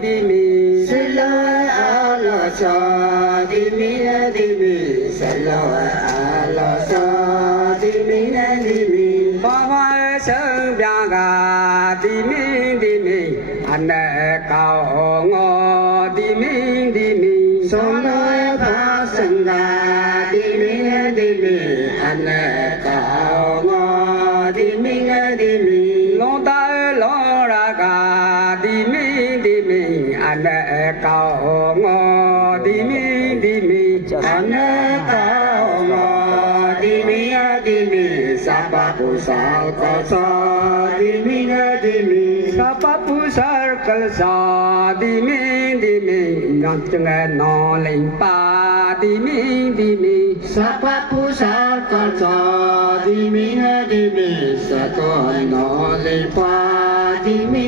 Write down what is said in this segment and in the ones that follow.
di mi selo alo so di mi selo alo so di mi ba ba sơn bia ga di mi anh cao ngô di mi son lo ba sơn ga di mi anh cao ngô di mi lo ta lo ra ga di mi anh cao ngô di mi anh cao ngô di mi sa pa pu sa ka sa di mi sa pa pu sa ka sa di mi non chung no linh pa di mi sa pa pu sa ka sa di mi sa to no linh pa di mi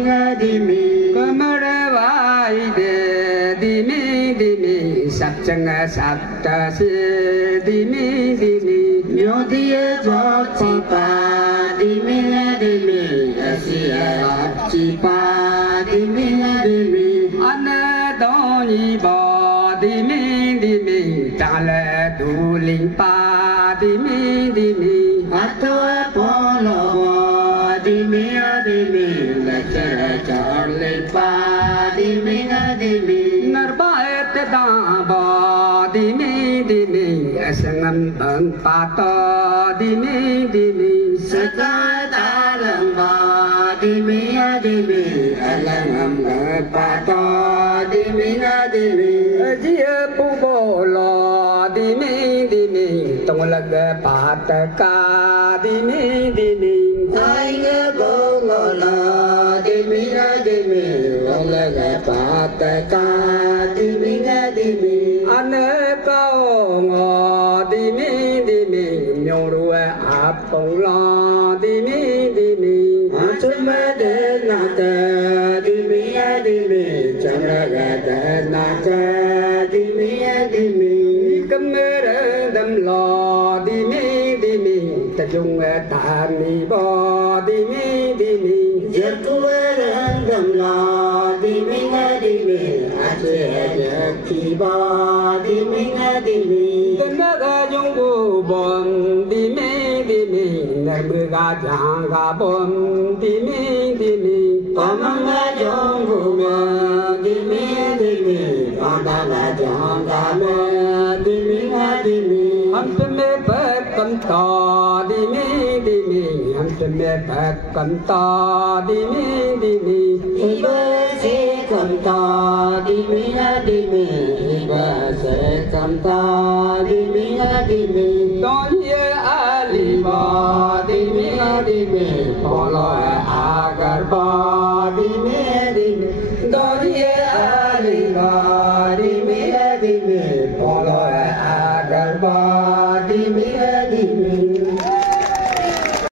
kamara vai de di mi sat chung sat ta si di mi nyo di jo chi pa di mi si chi pa di mi an do ni ba di mi ta le du linh pa di mi ato po lo di mi la cha linh pa di mi nar ba et da ba di mi asangam bang pa to di mi sa ta lang ba di mi alangam pa to di mi ji pu bo lo di mi tong lag pa ta ka di mi ai ga go lo di mi tong lag pa ta ka di mi an cao ngô di mi nhung ru áp bông lo di mi chân mê de na te di mi chân ra de na te di mi cầm mê đâm lo di mi ta chung ta mi bo di mi giật tu đâm lo di mi a che ki bo di mi cầm ga chung bu bon di mi na bu ga jang ga bon di mi Tamang ga chung bu me di mi Tamang ga jang ga me di mi हम तुम्हें कंता दिमी हम तुम्हें कंता दिमी से कंता दिमी से कंता दिमी तो ये अलीबा दिमी बोलो आगर बा दिमी